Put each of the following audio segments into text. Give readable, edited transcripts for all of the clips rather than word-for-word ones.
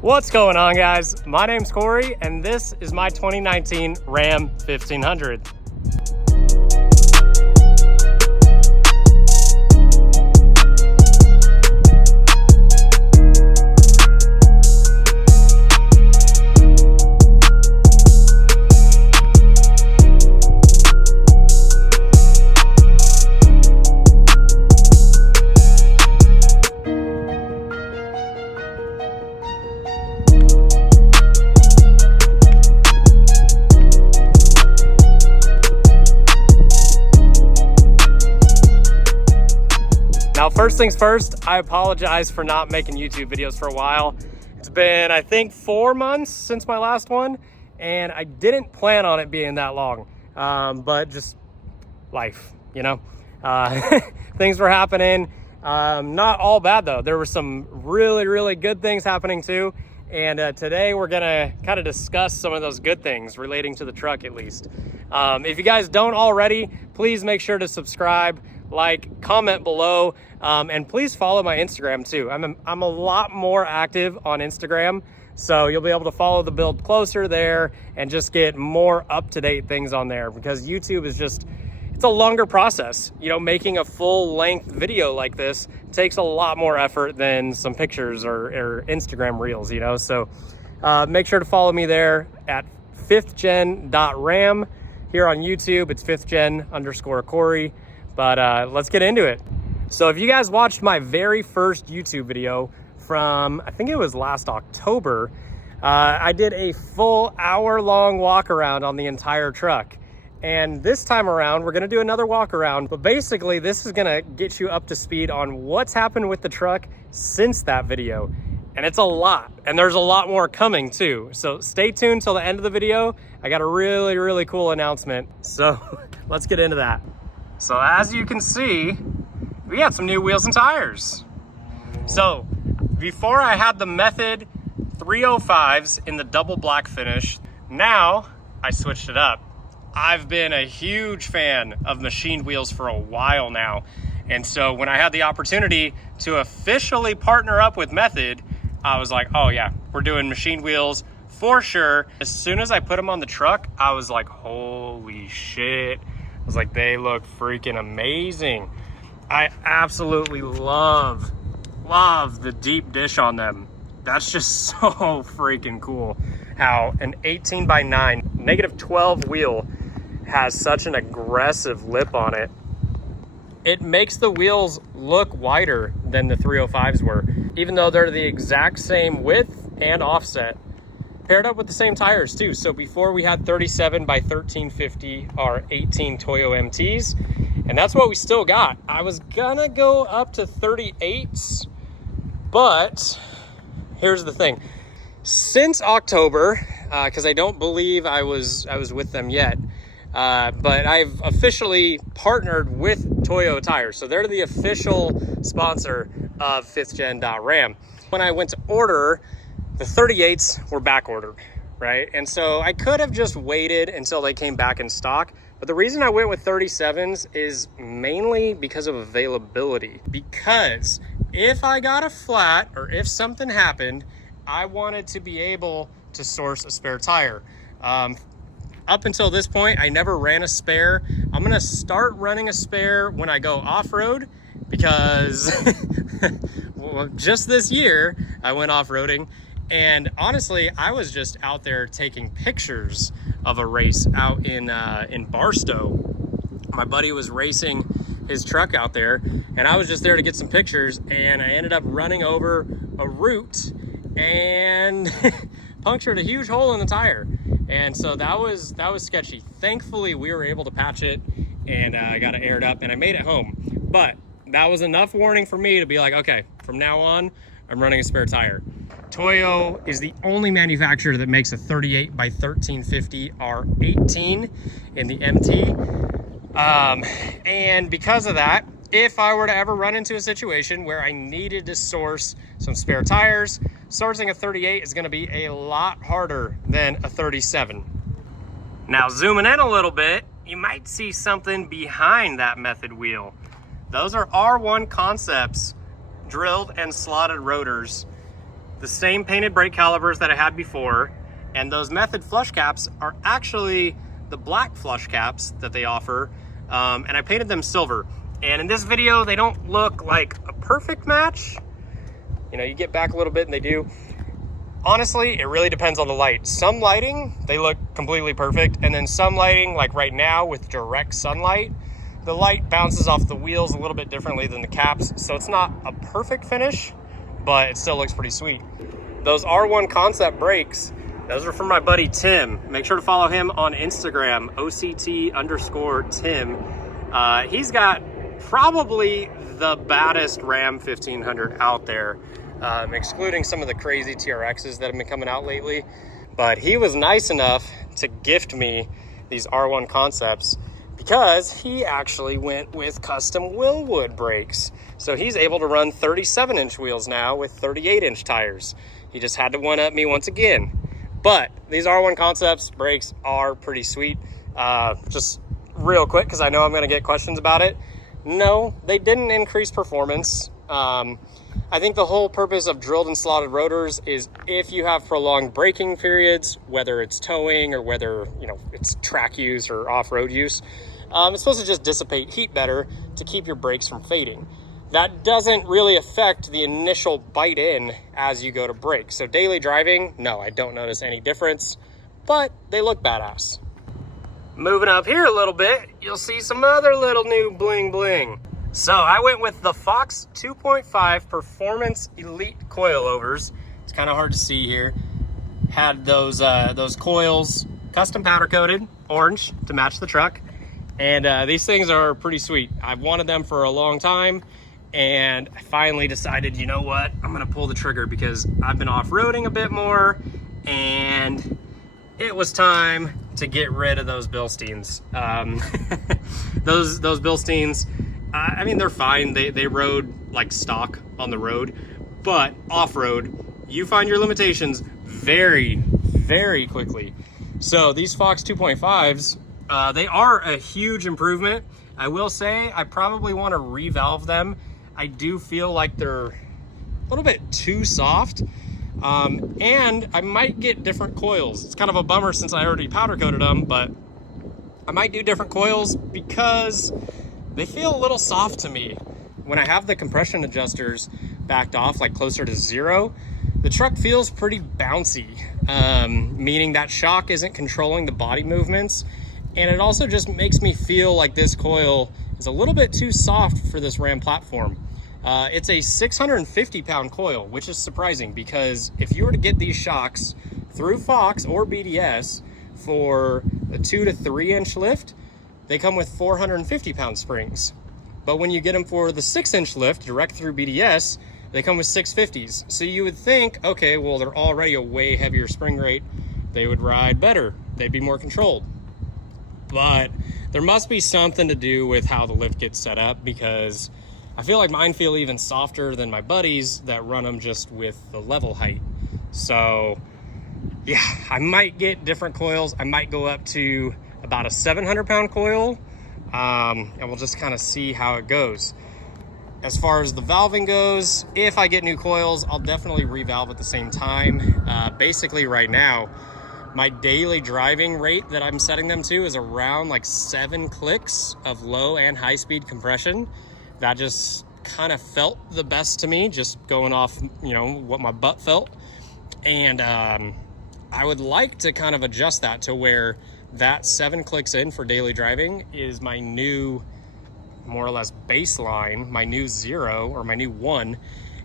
What's going on, guys? My name's Corey, and this is my 2019 Ram 1500. Now, first things first, I apologize for not making YouTube videos for a while. It's been, I think, 4 months since my last one, and I didn't plan on it being that long, but just life, you know? Things were happening, not all bad though. There were some really good things happening too, and today we're gonna kind of discuss some of those good things relating to the truck at least. If you guys don't already, please make sure to subscribe, like, comment below, and please follow my Instagram too. I'm a lot more active on Instagram, so you'll be able to follow the build closer there and just get more up-to-date things on there, because YouTube is just, it's a longer process. You know, making a full-length video like this takes a lot more effort than some pictures or Instagram reels, you know? So make sure to follow me there at 5thgen.ram. Here on YouTube, it's 5thgen_Corey. But let's get into it. So if you guys watched my very first YouTube video from, I think it was last October, I did a full hour-long walk around on the entire truck. And this time around, we're gonna do another walk around, but basically this is gonna get you up to speed on what's happened with the truck since that video. And it's a lot, and there's a lot more coming too. So stay tuned till the end of the video. I got a really cool announcement. So let's get into that. So as you can see, we got some new wheels and tires. So before I had the Method 305s in the double black finish, now I switched it up. I've been a huge fan of machined wheels for a while now. And so when I had the opportunity to officially partner up with Method, I was like, oh yeah, we're doing machined wheels for sure. As soon as I put them on the truck, I was like, holy shit. I was like, they look freaking amazing. I absolutely love the deep dish on them. That's just so freaking cool. How an 18x9 -12 wheel has such an aggressive lip on it. It makes the wheels look wider than the 305s were, even though they're the exact same width and offset. Paired up with the same tires too. So before we had 37x1350 or 18 Toyo MTs, and that's what we still got. I was gonna go up to 38s, but here's the thing. Since October, because I don't believe I was with them yet, but I've officially partnered with Toyo Tires. So they're the official sponsor of 5thgen.ram. When I went to order, the 38s were back ordered, right? And so I could have just waited until they came back in stock. But the reason I went with 37s is mainly because of availability. Because if I got a flat or if something happened, I wanted to be able to source a spare tire. Up until this point, I never ran a spare. I'm gonna start running a spare when I go off-road, because well, just this year I went off-roading. And honestly, I was just out there taking pictures of a race out in Barstow. My buddy was racing his truck out there, and I was just there to get some pictures, and I ended up running over a root and punctured a huge hole in the tire. And so that was sketchy. Thankfully, we were able to patch it, and I got it aired up, and I made it home. But that was enough warning for me to be like, okay, from now on, I'm running a spare tire. Toyo is the only manufacturer that makes a 38x1350 R18 in the MT. And because of that, if I were to ever run into a situation where I needed to source some spare tires, sourcing a 38 is gonna be a lot harder than a 37. Now zooming in a little bit, you might see something behind that Method wheel. Those are R1 Concepts drilled and slotted rotors. the same painted brake calipers that I had before, and those Method flush caps are actually the black flush caps that they offer, and I painted them silver. And in this video, they don't look like a perfect match. You know, you get back a little bit and they do. Honestly, it really depends on the light. Some lighting, they look completely perfect, and then some lighting, like right now with direct sunlight, the light bounces off the wheels a little bit differently than the caps, so it's not a perfect finish, but it still looks pretty sweet. Those R1 Concept brakes, those are from my buddy Tim. Make sure to follow him on Instagram, OCT_Tim. He's got probably the baddest Ram 1500 out there, excluding some of the crazy TRXs that have been coming out lately. But he was nice enough to gift me these R1 Concepts because he actually went with custom Willwood brakes. So he's able to run 37-inch wheels now with 38-inch tires. He just had to one-up me once again. But these R1 Concepts brakes are pretty sweet. Just real quick, because I know I'm going to get questions about it. No, they didn't increase performance. I think the whole purpose of drilled and slotted rotors is if you have prolonged braking periods, whether it's towing or whether, you know, it's track use or off-road use, it's supposed to just dissipate heat better to keep your brakes from fading. That doesn't really affect the initial bite in as you go to brake. So daily driving, no, I don't notice any difference, but they look badass. Moving up here a little bit, you'll see some other little new bling bling. So I went with the Fox 2.5 Performance Elite coilovers. It's kind of hard to see here. Had those coils custom powder coated orange to match the truck. And these things are pretty sweet. I've wanted them for a long time, and I finally decided, you know what, I'm gonna pull the trigger because I've been off-roading a bit more, and it was time to get rid of those Bilsteins. Those Bilsteins, I mean, they're fine. They rode like stock on the road, but off-road, you find your limitations very, very quickly. So these Fox 2.5s, they are a huge improvement. I will say I probably want to revalve them. I do feel like they're a little bit too soft. And I might get different coils. It's kind of a bummer since I already powder coated them, but I might do different coils because they feel a little soft to me. When I have the compression adjusters backed off, like closer to 0, the truck feels pretty bouncy, meaning that shock isn't controlling the body movements. And it also just makes me feel like this coil is a little bit too soft for this Ram platform. It's a 650-pound coil, which is surprising because if you were to get these shocks through Fox or BDS for a 2 to 3 inch lift, they come with 450-pound springs. But when you get them for the 6-inch lift direct through BDS, they come with 650s. So you would think, okay, well, they're already a way heavier spring rate. They would ride better. They'd be more controlled. But there must be something to do with how the lift gets set up, because I feel like mine feel even softer than my buddies that run them just with the level height. So yeah, I might get different coils. I might go up to about a 700-pound coil, and we'll just kind of see how it goes. As far as the valving goes, if I get new coils, I'll definitely revalve at the same time. Basically right now, my daily driving rate that I'm setting them to is around like 7 clicks of low and high speed compression. That just kind of felt the best to me, just going off, you know, what my butt felt. And I would like to kind of adjust that to where that 7 clicks in for daily driving is my new, more or less baseline, my new 0 or my new 1.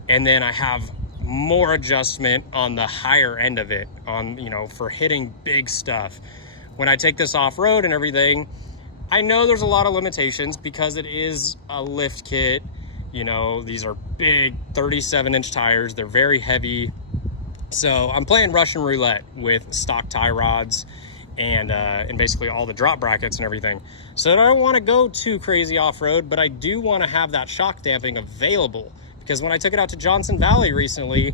And then I have more adjustment on the higher end of it, on, you know, for hitting big stuff. When I take this off-road and everything, I know there's a lot of limitations because it is a lift kit. You know, these are big 37-inch tires. They're very heavy. So I'm playing Russian roulette with stock tie rods and basically all the drop brackets and everything. So I don't want to go too crazy off-road, but I do want to have that shock damping available, because when I took it out to Johnson Valley recently,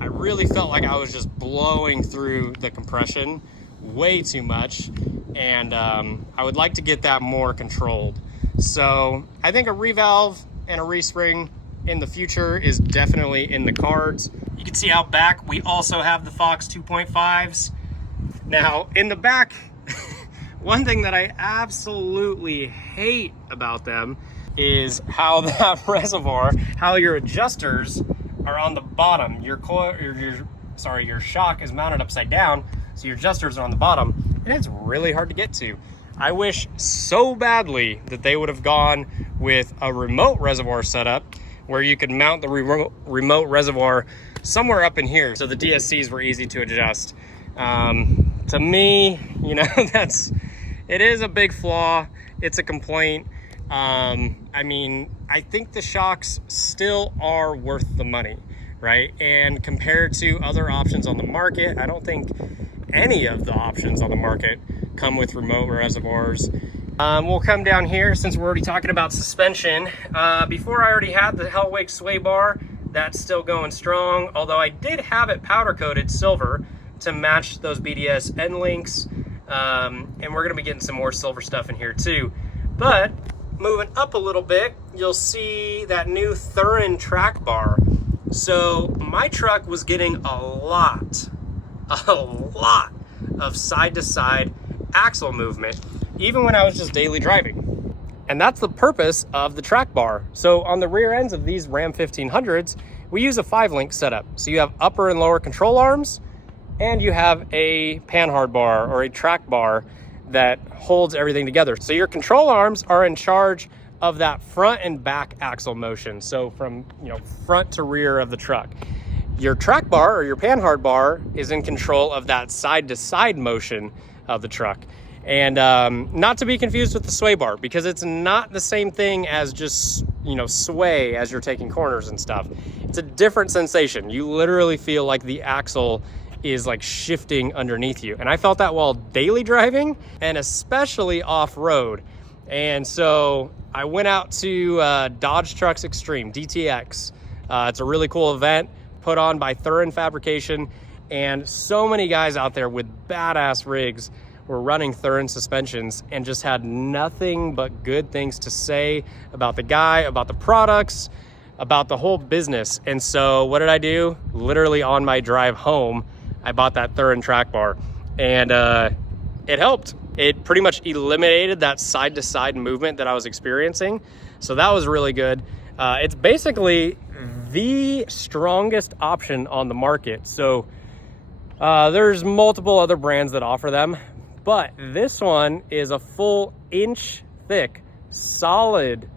I really felt like I was just blowing through the compression way too much, and I would like to get that more controlled. So I think a revalve and a respring in the future is definitely in the cards. You can see out back, we also have the Fox 2.5s. Now, in the back, one thing that I absolutely hate about them is how that reservoir, how your adjusters are on the bottom. Your shock is mounted upside down, so your adjusters are on the bottom, and it's really hard to get to. I wish so badly that they would have gone with a remote reservoir setup where you could mount the remote reservoir somewhere up in here, so the DSCs were easy to adjust. To me, you know, it is a big flaw. It's a complaint. I mean, I think the shocks still are worth the money, right? And compared to other options on the market, I don't think any of the options on the market come with remote reservoirs. We'll come down here since we're already talking about suspension. Before I already had the Hellwig sway bar. That's still going strong, although I did have it powder coated silver to match those BDS end links. And we're gonna be getting some more silver stuff in here too. But moving up a little bit, you'll see that new Thurin track bar. So my truck was getting a lot of side-to-side axle movement, even when I was just daily driving. And that's the purpose of the track bar. So on the rear ends of these Ram 1500s, we use a 5-link setup. So you have upper and lower control arms, and you have a panhard bar or a track bar that holds everything together. So your control arms are in charge of that front and back axle motion. So from, you know, front to rear of the truck. Your track bar or your panhard bar is in control of that side to side motion of the truck. And not to be confused with the sway bar, because it's not the same thing as just, you know, sway as you're taking corners and stuff. It's a different sensation. You literally feel like the axle is like shifting underneath you. And I felt that while daily driving and especially off-road. And so I went out to Dodge Trucks Extreme, DTX. It's a really cool event put on by Thurin Fabrication. And so many guys out there with badass rigs were running Thurin suspensions and just had nothing but good things to say about the guy, about the products, about the whole business. And so what did I do? Literally on my drive home, I bought that Thurin track bar, and it helped. It pretty much eliminated that side-to-side movement that I was experiencing. So that was really good. It's basically the strongest option on the market. So there's multiple other brands that offer them, but this one is a full inch thick, solid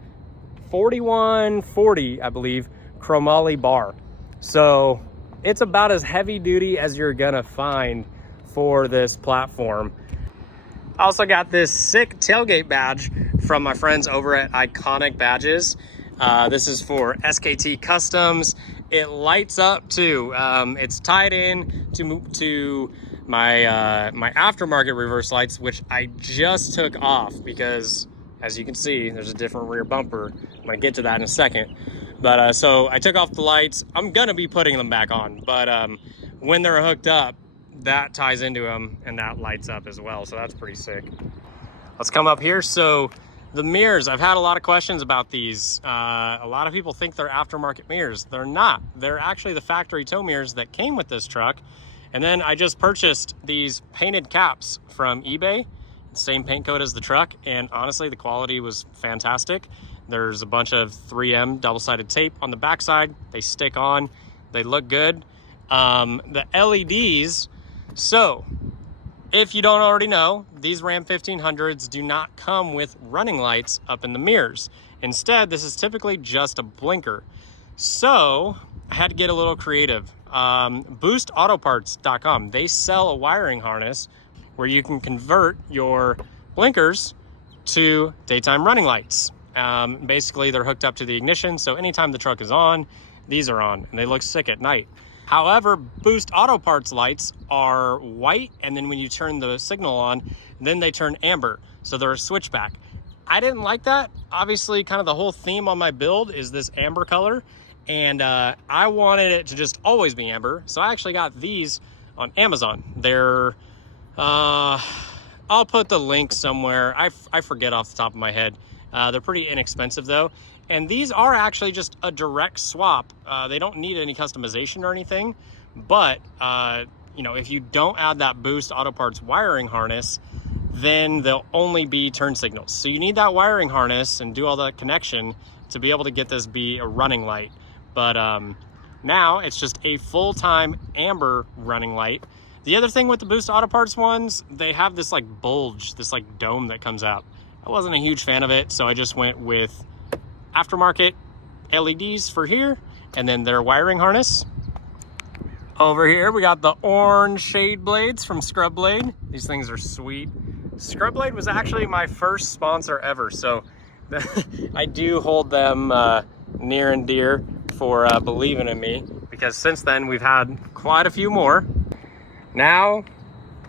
4140, I believe, chromoly bar. So it's about as heavy duty as you're gonna find for this platform. I also got this sick tailgate badge from my friends over at Iconic Badges. This is for SKT Customs. It lights up too. It's tied in to my my aftermarket reverse lights, which I just took off because, as you can see, there's a different rear bumper. I'm gonna get to that in a second. But so I took off the lights. I'm gonna be putting them back on, but when they're hooked up, that ties into them and that lights up as well. So that's pretty sick. Let's come up here. So the mirrors, I've had a lot of questions about these. A lot of people think they're aftermarket mirrors. They're not. They're actually the factory tow mirrors that came with this truck. And then I just purchased these painted caps from eBay, same paint coat as the truck. And honestly, the quality was fantastic. There's a bunch of 3M double-sided tape on the backside. They stick on, they look good. The LEDs, so if you don't already know, these Ram 1500s do not come with running lights up in the mirrors. Instead, this is typically just a blinker. So I had to get a little creative. BoostAutoparts.com, they sell a wiring harness where you can convert your blinkers to daytime running lights. Basically, they're hooked up to the ignition, so anytime the truck is on, these are on, and they look sick at night. However, Boost Auto Parts lights are white, and then when you turn the signal on, then they turn amber, so they're a switchback. I didn't like that. Obviously, kind of the whole theme on my build is this amber color, and I wanted it to just always be amber, so I actually got these on Amazon. They're, I'll put the link somewhere. I forget off the top of my head. They're pretty inexpensive though, And these are actually just a direct swap. They don't need any customization or anything, but you know, if you don't add that Boost Auto Parts wiring harness, then they'll only be turn signals. So you need that wiring harness and do all that connection to be able to get this be a running light. But now it's just a full-time amber running light. The other thing with the Boost Auto Parts ones, they have this like bulge, this like dome that comes out. I wasn't a huge fan of it, so I just went with aftermarket LEDs for here, and then their wiring harness. Over here, we got the orange shade blades from Scrub Blade. These things are sweet. Scrub Blade was actually my first sponsor ever, so I do hold them near and dear for believing in me, because since then we've had quite a few more. Now,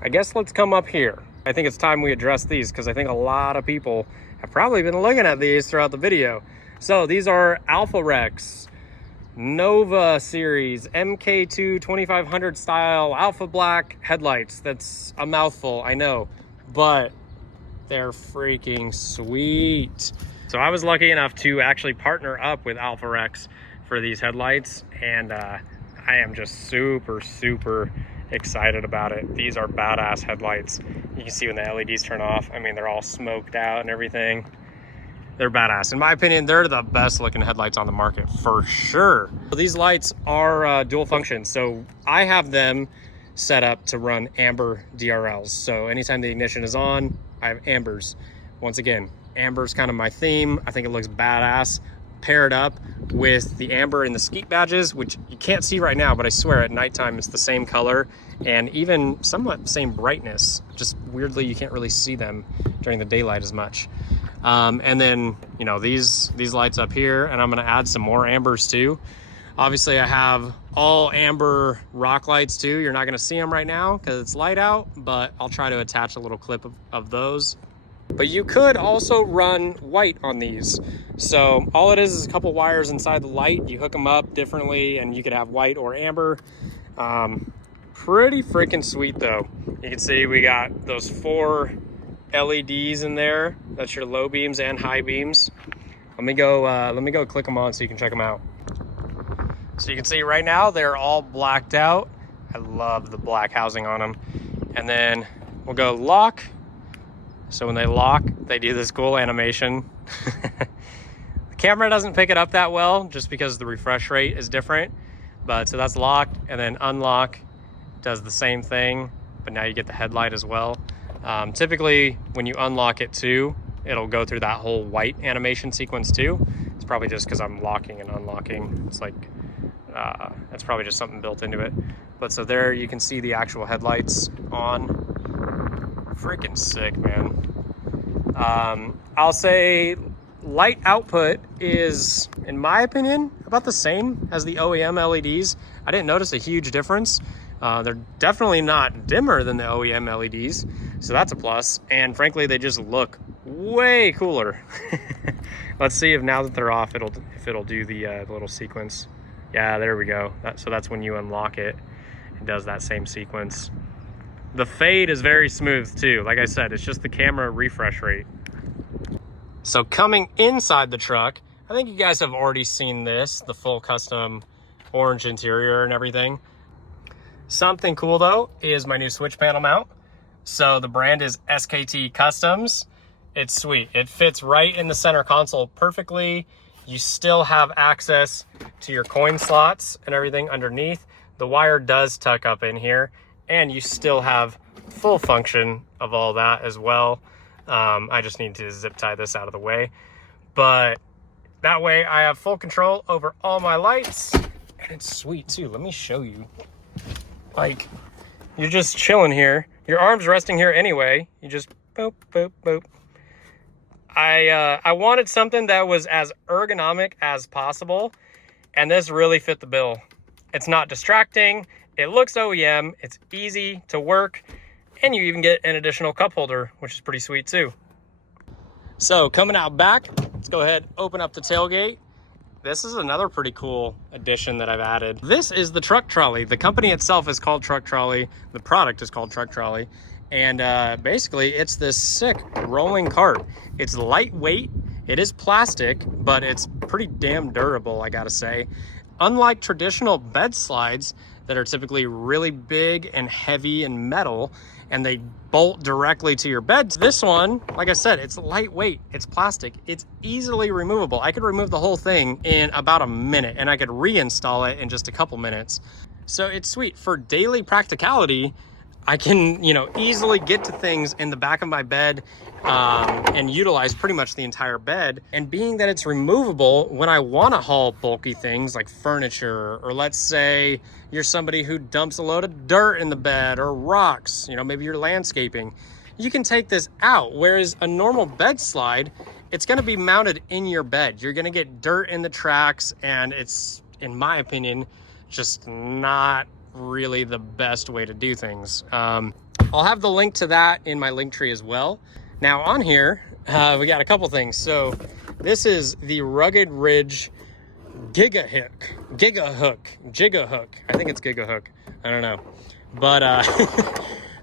I guess let's come up here. I think it's time we address these, because I think a lot of people have probably been looking at these throughout the video. So these are Alpharex Nova series MK2 2500 style Alpha Black headlights. That's a mouthful, I know, but they're freaking sweet. So I was lucky enough to actually partner up with Alpharex for these headlights, and I am just super excited about it. These are badass headlights. You can see when the LEDs turn off, I mean, they're all smoked out and everything. They're badass. In my opinion, they're the best looking headlights on the market for sure. So these lights are dual function. So I have them set up to run amber DRLs. So anytime the ignition is on, I have ambers. Once again, amber's kind of my theme. I think it looks badass paired up with the amber and the skeet badges, which you can't see right now, but I swear at nighttime it's the same color and even somewhat same brightness. Just weirdly, you can't really see them during the daylight as much. And then, you know, these lights up here, and I'm gonna add some more ambers too. Obviously I have all amber rock lights too. You're not gonna see them right now because it's light out, but I'll try to attach a little clip of those. But you could also run white on these. So all it is a couple wires inside the light. You hook them up differently and you could have white or amber. Pretty freaking sweet though. You can see we got those 4 LEDs in there. That's your low beams and high beams. Let me go click them on so you can check them out. So you can see right now they're all blacked out. I love the black housing on them. And then we'll go lock. So when they lock, they do this cool animation. The camera doesn't pick it up that well just because the refresh rate is different. But so that's locked, and then unlock does the same thing, but now you get the headlight as well. Typically when you unlock it too, it'll go through that whole white animation sequence too. It's probably just because I'm locking and unlocking. It's like, that's probably just something built into it. But so there you can see the actual headlights on. Freaking sick, man. I'll say light output is, in my opinion, about the same as the OEM LEDs. I didn't notice a huge difference. They're definitely not dimmer than the OEM LEDs, so that's a plus. And frankly, they just look way cooler. Let's see if now that they're off, it'll do the little sequence. Yeah, there we go. So that's when you unlock it. It does that same sequence. The fade is very smooth too. Like I said, it's just the camera refresh rate. So coming inside the truck, I think you guys have already seen this, the full custom orange interior and everything. Something cool though is my new switch panel mount. So the brand is SKT Customs. It's sweet. It fits right in the center console perfectly. You still have access to your coin slots and everything underneath. The wire does tuck up in here, and you still have full function of all that as well. I just need to zip tie this out of the way, but that way I have full control over all my lights, and it's sweet too. Let me show you. Like, you're just chilling here. Your arm's resting here anyway. You just boop, boop, boop. I wanted something that was as ergonomic as possible, and this really fit the bill. It's not distracting. It looks OEM, it's easy to work, and you even get an additional cup holder, which is pretty sweet too. So coming out back, let's go ahead, open up the tailgate. This is another pretty cool addition that I've added. This is the truck trolley. The company itself is called Truck Trolley. The product is called Truck Trolley. And basically it's this sick rolling cart. It's lightweight It is plastic, but it's pretty damn durable, I gotta say. Unlike traditional bed slides that are typically really big and heavy and metal, and they bolt directly to your bed, this one, like I said, it's lightweight, it's plastic, it's easily removable. I could remove the whole thing in about a minute, and I could reinstall it in just a couple minutes. So it's sweet. For daily practicality, I can, easily get to things in the back of my bed and utilize pretty much the entire bed. And being that it's removable, when I want to haul bulky things like furniture, or let's say you're somebody who dumps a load of dirt in the bed or rocks, maybe you're landscaping, you can take this out. Whereas a normal bed slide, it's going to be mounted in your bed. You're going to get dirt in the tracks, and it's, in my opinion, just not really the best way to do things. I'll have the link to that in my link tree as well. Now on here, we got a couple things. So this is the Rugged Ridge Gigahook. I think it's Gigahook. I don't know. But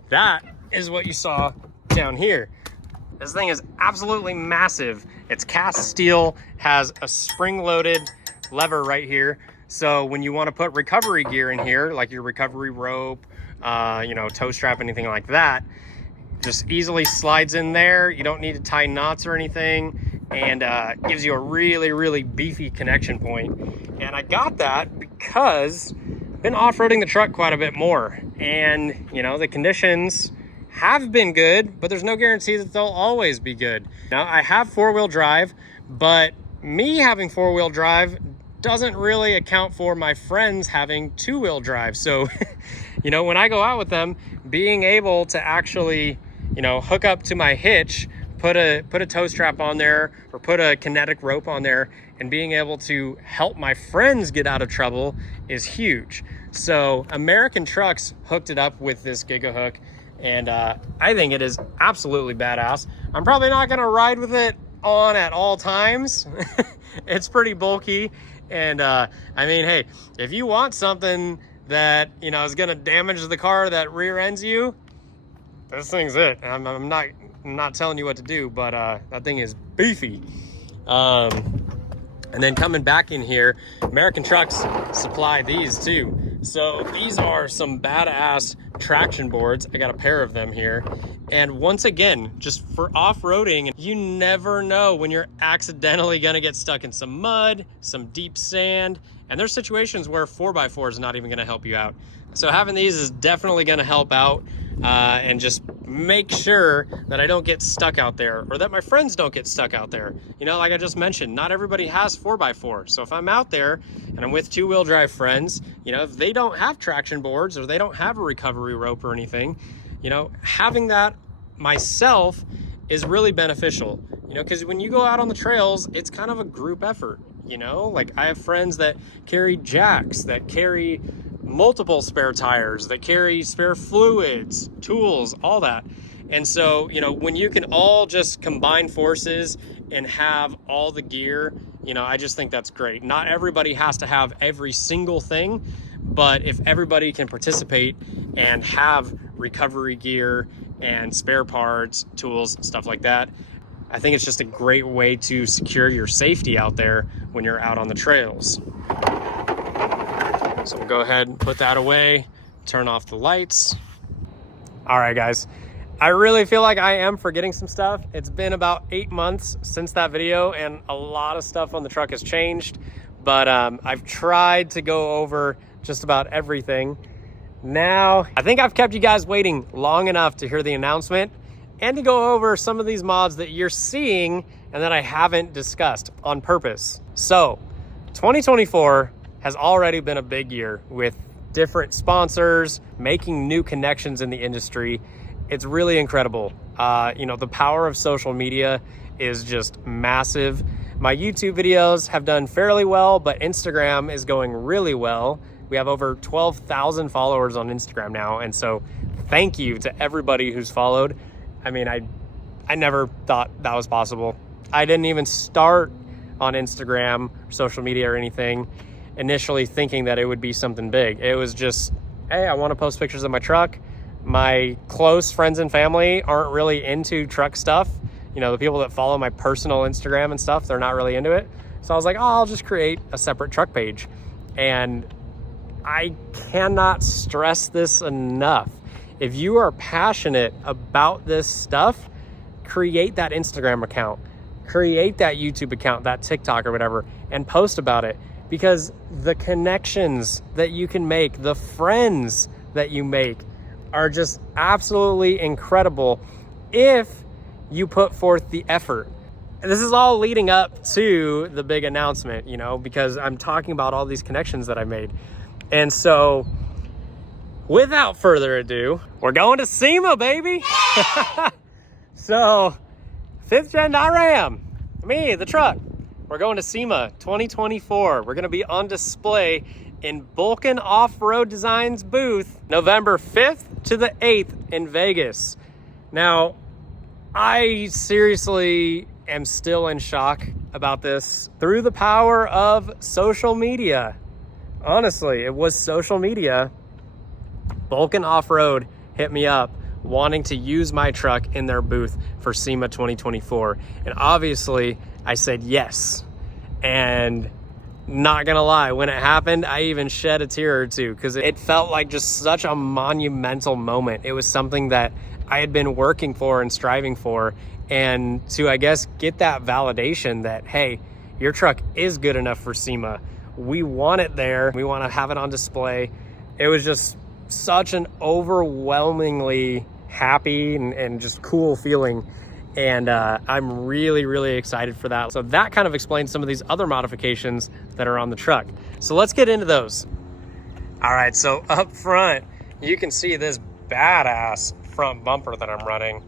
that is what you saw down here. This thing is absolutely massive. It's cast steel, has a spring-loaded lever right here. So when you want to put recovery gear in here, like your recovery rope, tow strap, anything like that, just easily slides in there. You don't need to tie knots or anything, and gives you a really, really beefy connection point. And I got that because I've been off-roading the truck quite a bit more, and the conditions have been good, but there's no guarantee that they'll always be good. Now, I have four-wheel drive, but me having four-wheel drive doesn't really account for my friends having two-wheel drive. So, when I go out with them, being able to actually, hook up to my hitch, put a tow strap on there, or put a kinetic rope on there, and being able to help my friends get out of trouble is huge. So American Trucks hooked it up with this Gigahook, and I think it is absolutely badass. I'm probably not gonna ride with it on at all times. It's pretty bulky. And hey, if you want something that is gonna damage the car that rear ends you, this thing's it. I'm not telling you what to do, but that thing is beefy. And then coming back in here, American Trucks supply these too. So these are some badass traction boards. I got a pair of them here. And once again, just for off-roading, you never know when you're accidentally gonna get stuck in some mud, some deep sand, and there's situations where 4x4 is not even gonna help you out. So having these is definitely gonna help out and just make sure that I don't get stuck out there, or that my friends don't get stuck out there. Like I just mentioned, not everybody has 4x4. So if I'm out there and I'm with two-wheel drive friends, if they don't have traction boards or they don't have a recovery rope or anything, having that myself is really beneficial, because when you go out on the trails, it's kind of a group effort, like I have friends that carry jacks, that carry multiple spare tires, that carry spare fluids, tools, all that. And so, when you can all just combine forces and have all the gear, I just think that's great. Not everybody has to have every single thing, but if everybody can participate and have recovery gear and spare parts, tools, stuff like that, I think it's just a great way to secure your safety out there when you're out on the trails. So we'll go ahead and put that away, turn off the lights. All right, guys. I really feel like I am forgetting some stuff. It's been about 8 months since that video, and a lot of stuff on the truck has changed, but I've tried to go over just about everything. Now, I think I've kept you guys waiting long enough to hear the announcement and to go over some of these mods that you're seeing and that I haven't discussed on purpose. So, 2024 has already been a big year with different sponsors, making new connections in the industry. It's really incredible. The power of social media is just massive. My YouTube videos have done fairly well, but Instagram is going really well. We have over 12,000 followers on Instagram now. And so thank you to everybody who's followed. I never thought that was possible. I didn't even start on Instagram, social media or anything, initially thinking that it would be something big. It was just, hey, I want to post pictures of my truck. My close friends and family aren't really into truck stuff. you know, the people that follow my personal Instagram and stuff, they're not really into it. So I was like, oh, I'll just create a separate truck page. And I cannot stress this enough. If you are passionate about this stuff, create that Instagram account, create that YouTube account, that TikTok or whatever, and post about it, because the connections that you can make, the friends that you make are just absolutely incredible if you put forth the effort. And this is all leading up to the big announcement, you know, because I'm talking about all these connections that I made. And so without further ado, we're going to SEMA, baby. So 5th Gen Ram, me, the truck, we're going to SEMA 2024. We're going to be on display in Vulcan Off-Road Designs booth, November 5th to the 8th in Vegas. Now, I seriously am still in shock about this. Through the power of social media, honestly, it was social media. Vulcan Off-Road hit me up wanting to use my truck in their booth for SEMA 2024. And obviously I said yes. And not gonna lie, when it happened, I even shed a tear or two because it felt like just such a monumental moment. It was something that I had been working for and striving for, and to, I guess, get that validation that, hey, your truck is good enough for SEMA. We want it there. We want to have it on display. It was just such an overwhelmingly happy and just cool feeling. And I'm really, really excited for that. So that kind of explains some of these other modifications that are on the truck. So let's get into those. All right, so up front, you can see this badass front bumper that I'm running.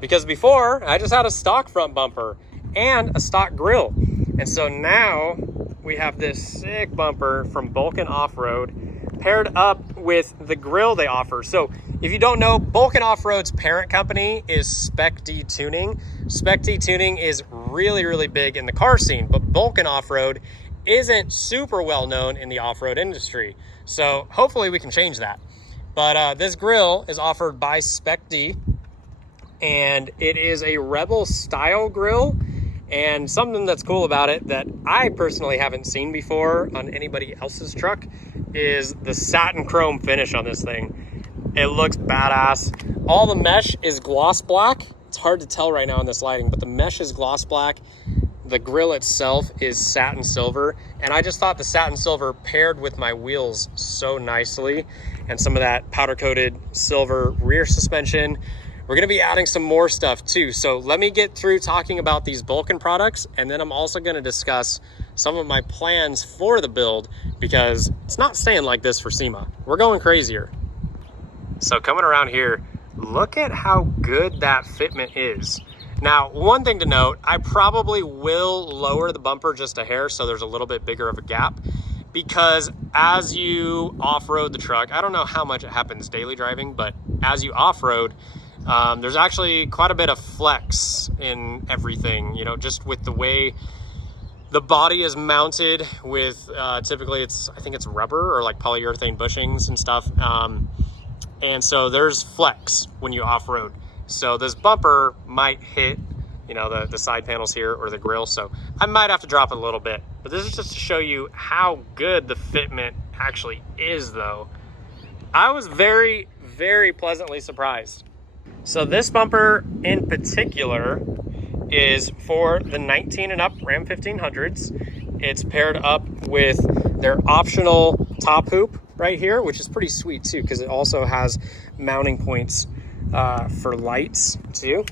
Because before, I just had a stock front bumper and a stock grille. And so now we have this sick bumper from Vulcan Off-Road paired up with the grille they offer. So if you don't know, Vulcan Off-Road's parent company is Spec D Tuning. Spec D Tuning is really, really big in the car scene, but Vulcan Off-Road isn't super well known in the off-road industry. So hopefully we can change that. But this grille is offered by Spec D, and it is a Rebel style grille. And something that's cool about it that I personally haven't seen before on anybody else's truck is the satin chrome finish on this thing. It looks badass. All the mesh is gloss black. It's hard to tell right now in this lighting, but the mesh is gloss black. The grille itself is satin silver. And I just thought the satin silver paired with my wheels so nicely, and some of that powder coated silver rear suspension. We're gonna be adding some more stuff too. So let me get through talking about these Vulcan products, and then I'm also gonna discuss some of my plans for the build, because it's not staying like this for SEMA. We're going crazier. So coming around here, look at how good that fitment is. Now, one thing to note, I probably will lower the bumper just a hair so there's a little bit bigger of a gap, because as you off-road the truck, I don't know how much it happens daily driving, but as you off-road, there's actually quite a bit of flex in everything, you know, just with the way the body is mounted with, typically I think it's rubber or like polyurethane bushings and stuff. And so there's flex when you off-road. So this bumper might hit, you know, the side panels here or the grille. So I might have to drop it a little bit, but this is just to show you how good the fitment actually is though. I was very, very pleasantly surprised. So this bumper in particular is for the 19 and up Ram 1500s. It's paired up with their optional top hoop right here, which is pretty sweet too, because it also has mounting points for lights too.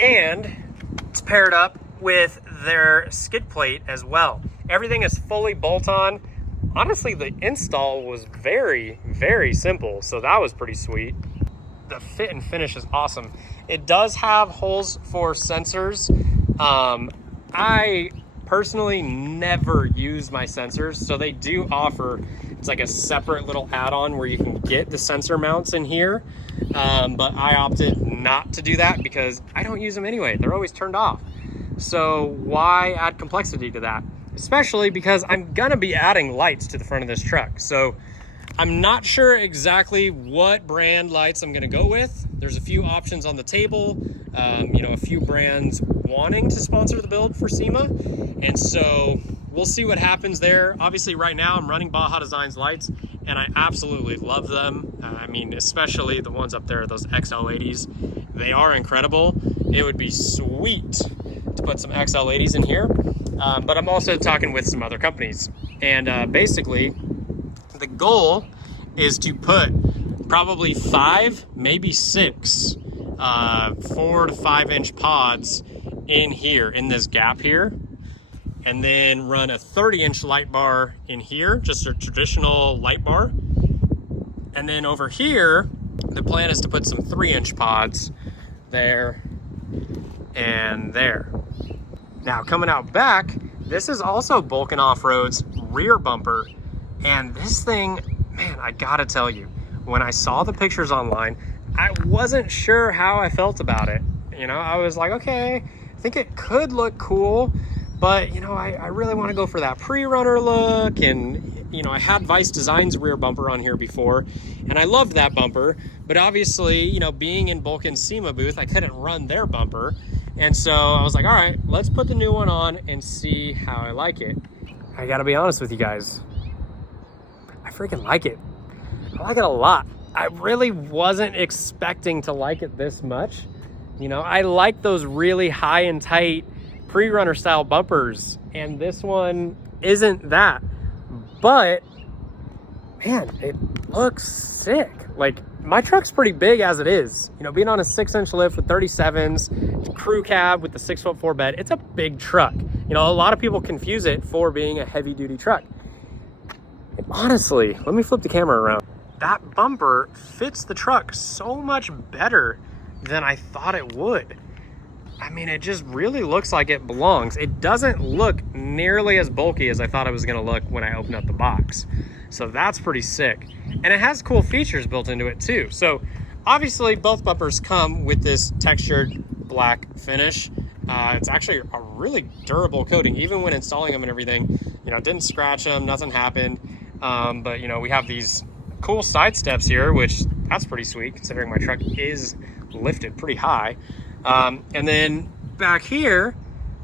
And it's paired up with their skid plate as well. Everything is fully bolt-on. Honestly, the install was very, very simple, so that was pretty sweet. The fit and finish is awesome. It does have holes for sensors. I personally never use my sensors, so they do offer, it's like a separate little add-on where you can get the sensor mounts in here, but I opted not to do that because I don't use them anyway. They're always turned off. So why add complexity to that? Especially because I'm gonna be adding lights to the front of this truck. So I'm not sure exactly what brand lights I'm gonna go with. There's a few options on the table, you know, a few brands wanting to sponsor the build for SEMA. And so we'll see what happens there. Obviously right now I'm running Baja Designs lights and I absolutely love them. I mean, especially the ones up there, those XL80s, they are incredible. It would be sweet to put some XL80s in here. But I'm also talking with some other companies. And basically the goal is to put probably 5, maybe 6, 4 to 5 inch pods in here, in this gap here, and then run a 30-inch light bar in here, just a traditional light bar. And then over here, the plan is to put some 3-inch pods there and there. Now coming out back, this is also Bulkin Off-Road's rear bumper. And this thing, man, I gotta tell you, when I saw the pictures online, I wasn't sure how I felt about it. You know, I was like, okay, I think it could look cool, but you know, I really want to go for that pre-runner look. And you know, I had Vice Designs rear bumper on here before and I loved that bumper, but obviously, you know, being in Bulkin's SEMA booth, I couldn't run their bumper. And so I was like, all right, let's put the new one on and see how I like it. I gotta be honest with you guys, I freaking like it. I like it a lot. I really wasn't expecting to like it this much. You know, I like those really high and tight pre-runner style bumpers, and this one isn't that. But man, it looks sick. Like, my truck's pretty big as it is. You know, being on a 6-inch lift with 37s, crew cab with the 6'4" bed, it's a big truck. You know, a lot of people confuse it for being a heavy duty truck. And honestly, let me flip the camera around. That bumper fits the truck so much better than I thought it would. I mean, it just really looks like it belongs. It doesn't look nearly as bulky as I thought it was gonna look when I opened up the box. So that's pretty sick. And it has cool features built into it too. So obviously both bumpers come with this textured black finish. It's actually a really durable coating, even when installing them and everything. You know, didn't scratch them, nothing happened. But you know, we have these cool side steps here, which that's pretty sweet considering my truck is lifted pretty high. And then back here,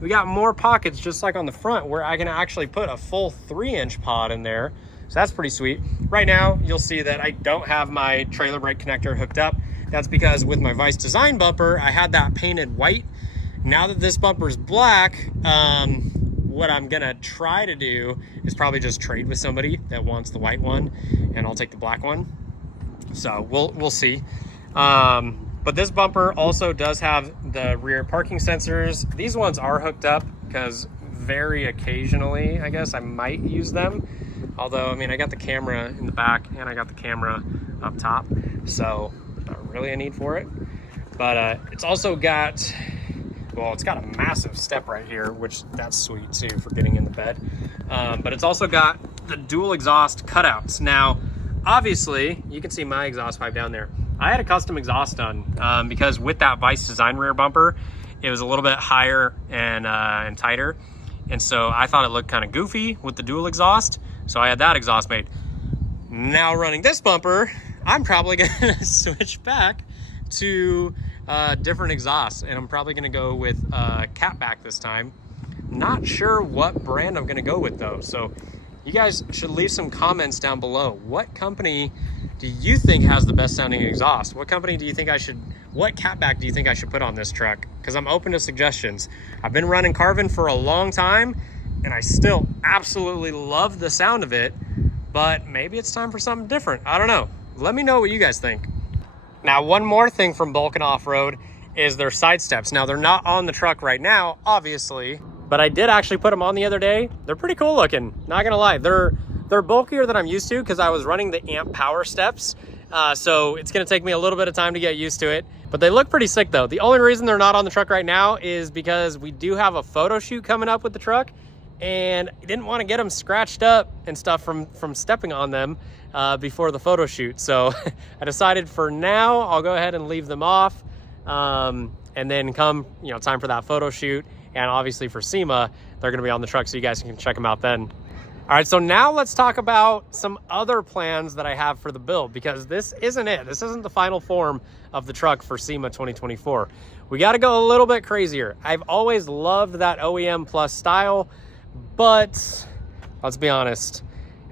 we got more pockets just like on the front where I can actually put a full 3-inch pod in there. So that's pretty sweet. Right now, you'll see that I don't have my trailer brake connector hooked up. That's because with my Vice Design bumper, I had that painted white. Now that this bumper is black, what I'm gonna try to do is probably just trade with somebody that wants the white one, and I'll take the black one. So we'll see. But this bumper also does have the rear parking sensors. These ones are hooked up because very occasionally, I guess, I might use them. Although, I mean, I got the camera in the back and I got the camera up top, so not really a need for it. But it's also got, well, it's got a massive step right here, which that's sweet too for getting in the bed. But it's also got the dual exhaust cutouts. Now, obviously, you can see my exhaust pipe down there. I had a custom exhaust done because with that Vice Design rear bumper, it was a little bit higher and tighter. And so I thought it looked kind of goofy with the dual exhaust. So I had that exhaust made. Now running this bumper, I'm probably gonna switch back to different exhausts, and I'm probably gonna go with catback this time. Not sure what brand I'm gonna go with though. So you guys should leave some comments down below. What company do you think has the best sounding exhaust? What company do you think what catback do you think I should put on this truck? Because I'm open to suggestions. I've been running Carvin for a long time and I still absolutely love the sound of it, but maybe it's time for something different. I don't know. Let me know what you guys think. Now, one more thing from Bulkin Off-Road is their side steps. Now, they're not on the truck right now, obviously, but I did actually put them on the other day. They're pretty cool looking, not gonna lie. They're bulkier than I'm used to because I was running the Amp Power steps. So it's gonna take me a little bit of time to get used to it, but they look pretty sick though. The only reason they're not on the truck right now is because we do have a photo shoot coming up with the truck, and I didn't want to get them scratched up and stuff from stepping on them before the photo shoot. So I decided for now, I'll go ahead and leave them off. And then come, you know, time for that photo shoot. And obviously for SEMA, they're going to be on the truck, so you guys can check them out then. All right, so now let's talk about some other plans that I have for the build, because this isn't it. This isn't the final form of the truck for SEMA 2024. We got to go a little bit crazier. I've always loved that OEM Plus style, but let's be honest,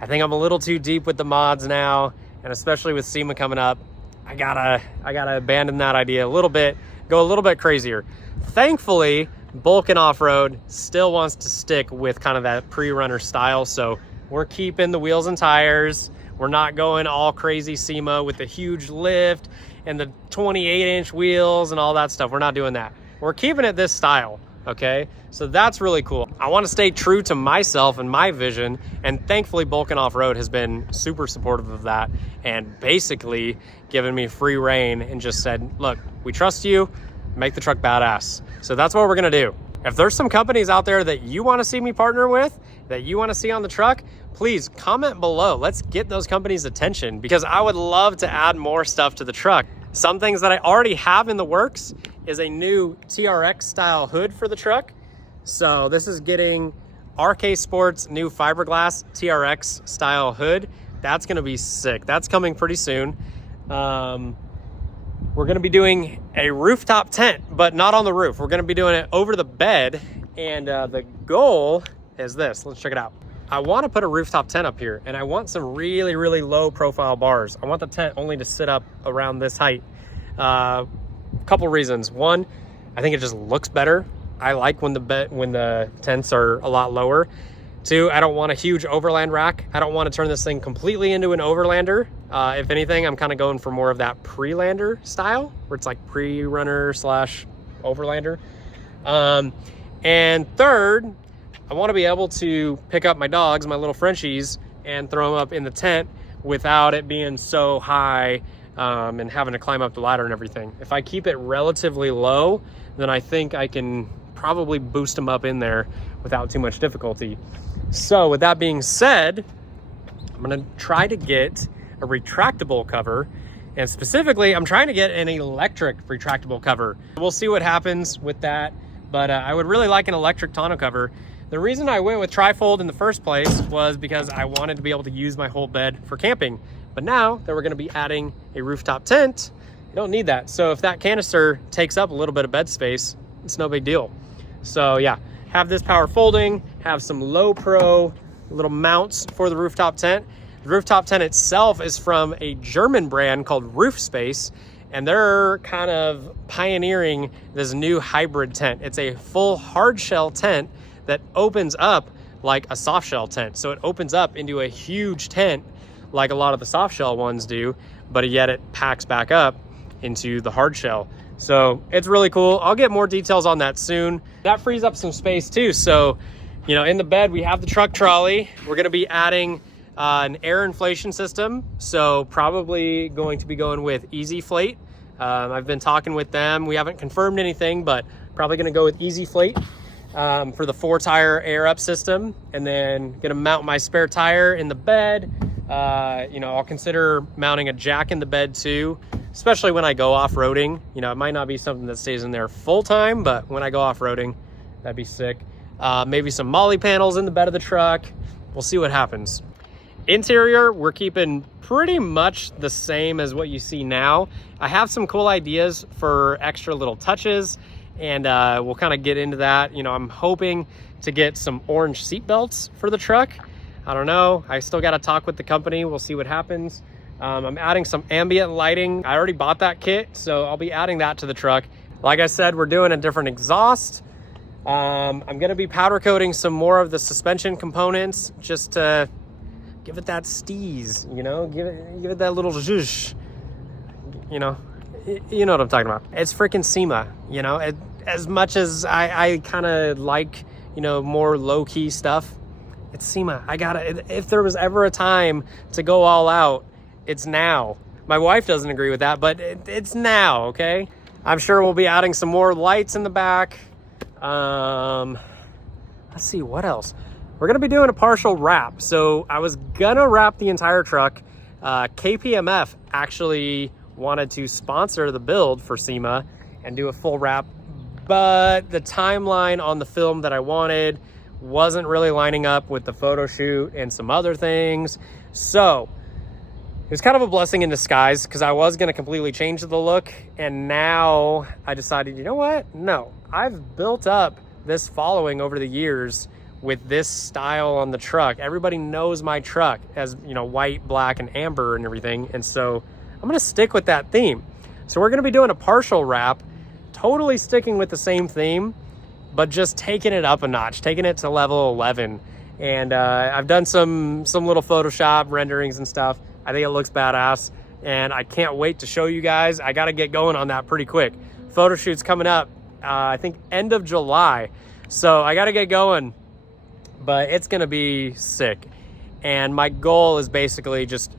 I think I'm a little too deep with the mods now, and especially with SEMA coming up, I gotta abandon that idea a little bit, go a little bit crazier. Thankfully, Bulk and Off-Road still wants to stick with kind of that pre-runner style, so we're keeping the wheels and tires. We're not going all crazy SEMA with the huge lift and the 28-inch wheels and all that stuff. We're not doing that. We're keeping it this style, okay? So that's really cool. I want to stay true to myself and my vision, and thankfully Bulk and Off-Road has been super supportive of that and basically given me free reign and just said, look, we trust you, make the truck badass. So that's what we're gonna do. If there's some companies out there that you want to see me partner with, that you want to see on the truck, please comment below. Let's get those companies' attention, because I would love to add more stuff to the truck. Some things that I already have in the works is a new TRX style hood for the truck. So this is getting RK Sports new fiberglass TRX style hood. That's gonna be sick. That's coming pretty soon. We're gonna be doing a rooftop tent, but not on the roof. We're gonna be doing it over the bed, and the goal is this. Let's check it out. I wanna put a rooftop tent up here, and I want some really, really low profile bars. I want the tent only to sit up around this height. Couple reasons. One, I think it just looks better. I like when the tents are a lot lower. Two, I don't want a huge overland rack. I don't want to turn this thing completely into an overlander. If anything, I'm kind of going for more of that pre-lander style, where it's like pre-runner / overlander. And third, I want to be able to pick up my dogs, my little Frenchies, and throw them up in the tent without it being so high and having to climb up the ladder and everything. If I keep it relatively low, then I think I can probably boost them up in there without too much difficulty. So with that being said, I'm gonna try to get a retractable cover, and specifically I'm trying to get an electric retractable cover. We'll see what happens with that, but I would really like an electric tonneau cover. The reason I went with trifold in the first place was because I wanted to be able to use my whole bed for camping. But now that we're gonna be adding a rooftop tent, you don't need that. So if that canister takes up a little bit of bed space, it's no big deal. So yeah, have this power folding, have some low pro little mounts for the rooftop tent. The rooftop tent itself is from a German brand called Roof Space, and they're kind of pioneering this new hybrid tent. It's a full hard shell tent that opens up like a soft shell tent. So it opens up into a huge tent like a lot of the soft shell ones do, but yet it packs back up into the hard shell. So it's really cool. I'll get more details on that soon. That frees up some space too. So, you know, in the bed, we have the truck trolley. We're gonna be adding an air inflation system. So probably going to be going with EasyFlate. I've been talking with them. We haven't confirmed anything, but probably gonna go with EasyFlate for the 4-tire air up system. And then gonna mount my spare tire in the bed. You know, I'll consider mounting a jack in the bed too, especially when I go off-roading. You know, it might not be something that stays in there full time, but when I go off-roading, that'd be sick. Maybe some Molly panels in the bed of the truck. We'll see what happens. Interior, we're keeping pretty much the same as what you see now. I have some cool ideas for extra little touches, and we'll kind of get into that. You know, I'm hoping to get some orange seat belts for the truck. I don't know. I still got to talk with the company. We'll see what happens. I'm adding some ambient lighting. I already bought that kit, so I'll be adding that to the truck. Like I said, we're doing a different exhaust. I'm going to be powder coating some more of the suspension components just to give it that steeze, you know, give it that little zhuzh, you know what I'm talking about. It's freaking SEMA, you know, as much as I kind of like, you know, more low-key stuff. It's SEMA. If there was ever a time to go all out, it's now. My wife doesn't agree with that, but it's now, okay? I'm sure we'll be adding some more lights in the back. Let's see, what else? We're gonna be doing a partial wrap. So I was gonna wrap the entire truck. KPMF actually wanted to sponsor the build for SEMA, and do a full wrap, but the timeline on the film that I wanted wasn't really lining up with the photo shoot and some other things. So it was kind of a blessing in disguise, because I was going to completely change the look. And now I decided, you know what? No, I've built up this following over the years with this style on the truck. Everybody knows my truck as, you know, white, black, and amber and everything. And so I'm going to stick with that theme. So we're going to be doing a partial wrap, totally sticking with the same theme, but just taking it up a notch, taking it to level 11. And I've done some little Photoshop renderings and stuff. I think it looks badass, and I can't wait to show you guys. I got to get going on that pretty quick. Photo shoot's coming up, I think end of July. So I got to get going, but it's going to be sick. And my goal is basically just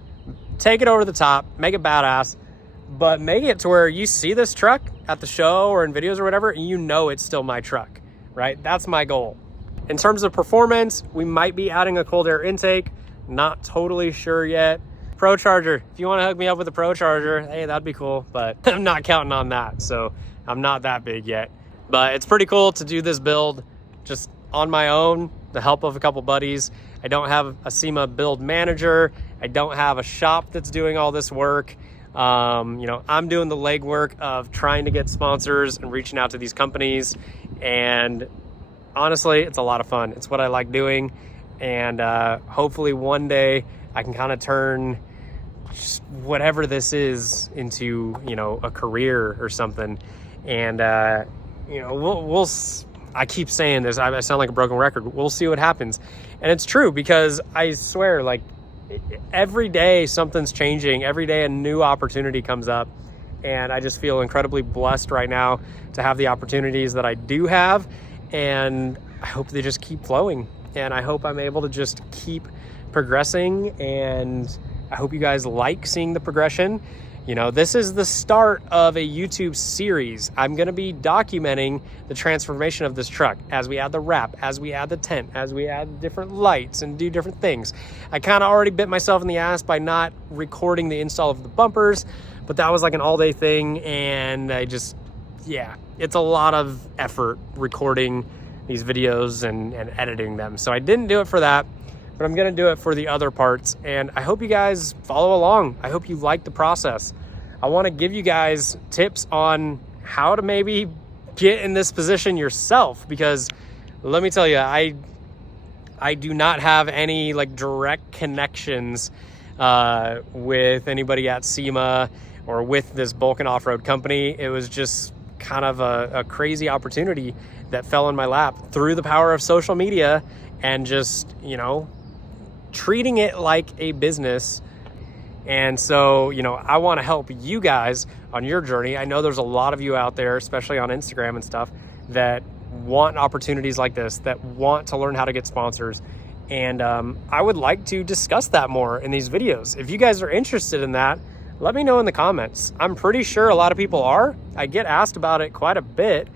take it over the top, make it badass, but make it to where you see this truck at the show or in videos or whatever, and you know it's still my truck, right? That's my goal. In terms of performance, we might be adding a cold air intake. Not totally sure yet. Pro Charger, if you want to hook me up with a Pro Charger, hey, that'd be cool, but I'm not counting on that, so I'm not that big yet. But it's pretty cool to do this build just on my own, the help of a couple buddies. I don't have a SEMA build manager. I don't have a shop that's doing all this work. You know, I'm doing the legwork of trying to get sponsors and reaching out to these companies. And honestly, it's a lot of fun. It's what I like doing. And hopefully one day I can kind of turn just whatever this is into, you know, a career or something. And, you know, I keep saying this, I sound like a broken record. We'll see what happens. And it's true, because I swear, like, every day something's changing. Every day a new opportunity comes up. And I just feel incredibly blessed right now to have the opportunities that I do have. And I hope they just keep flowing. And I hope I'm able to just keep progressing, and I hope you guys like seeing the progression. You know, this is the start of a YouTube series. I'm going to be documenting the transformation of this truck as we add the wrap, as we add the tent, as we add different lights and do different things. I kind of already bit myself in the ass by not recording the install of the bumpers, but that was like an all-day thing, and I just, yeah, it's a lot of effort recording these videos and editing them. So I didn't do it for that, but I'm gonna do it for the other parts. And I hope you guys follow along. I hope you like the process. I wanna give you guys tips on how to maybe get in this position yourself, because let me tell you, I do not have any like direct connections with anybody at SEMA or with this bulk and off-road company. It was just kind of a crazy opportunity that fell in my lap through the power of social media and just, you know, treating it like a business. And so, you know, I want to help you guys on your journey. I know there's a lot of you out there, especially on Instagram and stuff, that want opportunities like this, that want to learn how to get sponsors. And I would like to discuss that more in these videos. If you guys are interested in that, let me know in the comments. I'm pretty sure a lot of people are. I get asked about it quite a bit,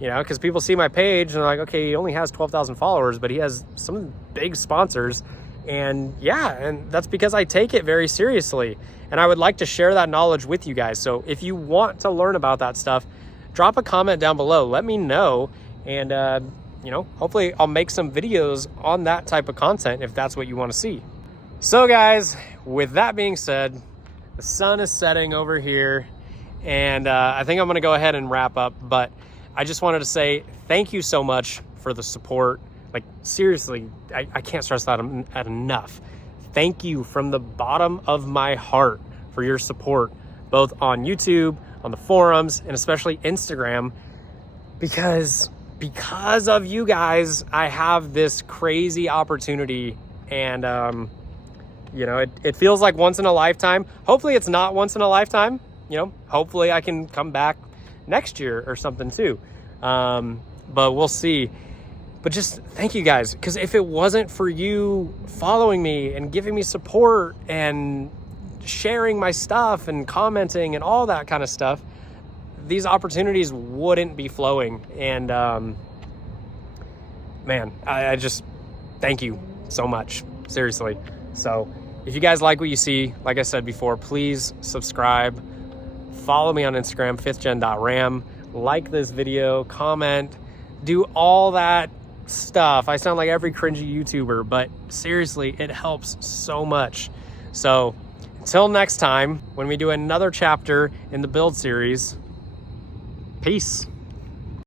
you know, because people see my page and they're like, okay, he only has 12,000 followers, but he has some big sponsors. And yeah, and that's because I take it very seriously. And I would like to share that knowledge with you guys. So if you want to learn about that stuff, drop a comment down below. Let me know. And, you know, hopefully I'll make some videos on that type of content if that's what you want to see. So guys, with that being said, the sun is setting over here, and I think I'm going to go ahead and wrap up. But I just wanted to say thank you so much for the support. Like, seriously, I can't stress that enough. Thank you from the bottom of my heart for your support, both on YouTube, on the forums, and especially Instagram, because of you guys, I have this crazy opportunity. And, you know, it feels like once in a lifetime. Hopefully it's not once in a lifetime. You know, hopefully I can come back next year or something too. But we'll see. But just thank you guys, because if it wasn't for you following me and giving me support and sharing my stuff and commenting and all that kind of stuff, these opportunities wouldn't be flowing. And man, I just thank you so much, seriously. So if you guys like what you see, like I said before, please subscribe, follow me on Instagram, 5thgen.ram, like this video, comment, do all that stuff. I sound like every cringy YouTuber, but seriously, it helps so much. So until next time, when we do another chapter in the build series, peace.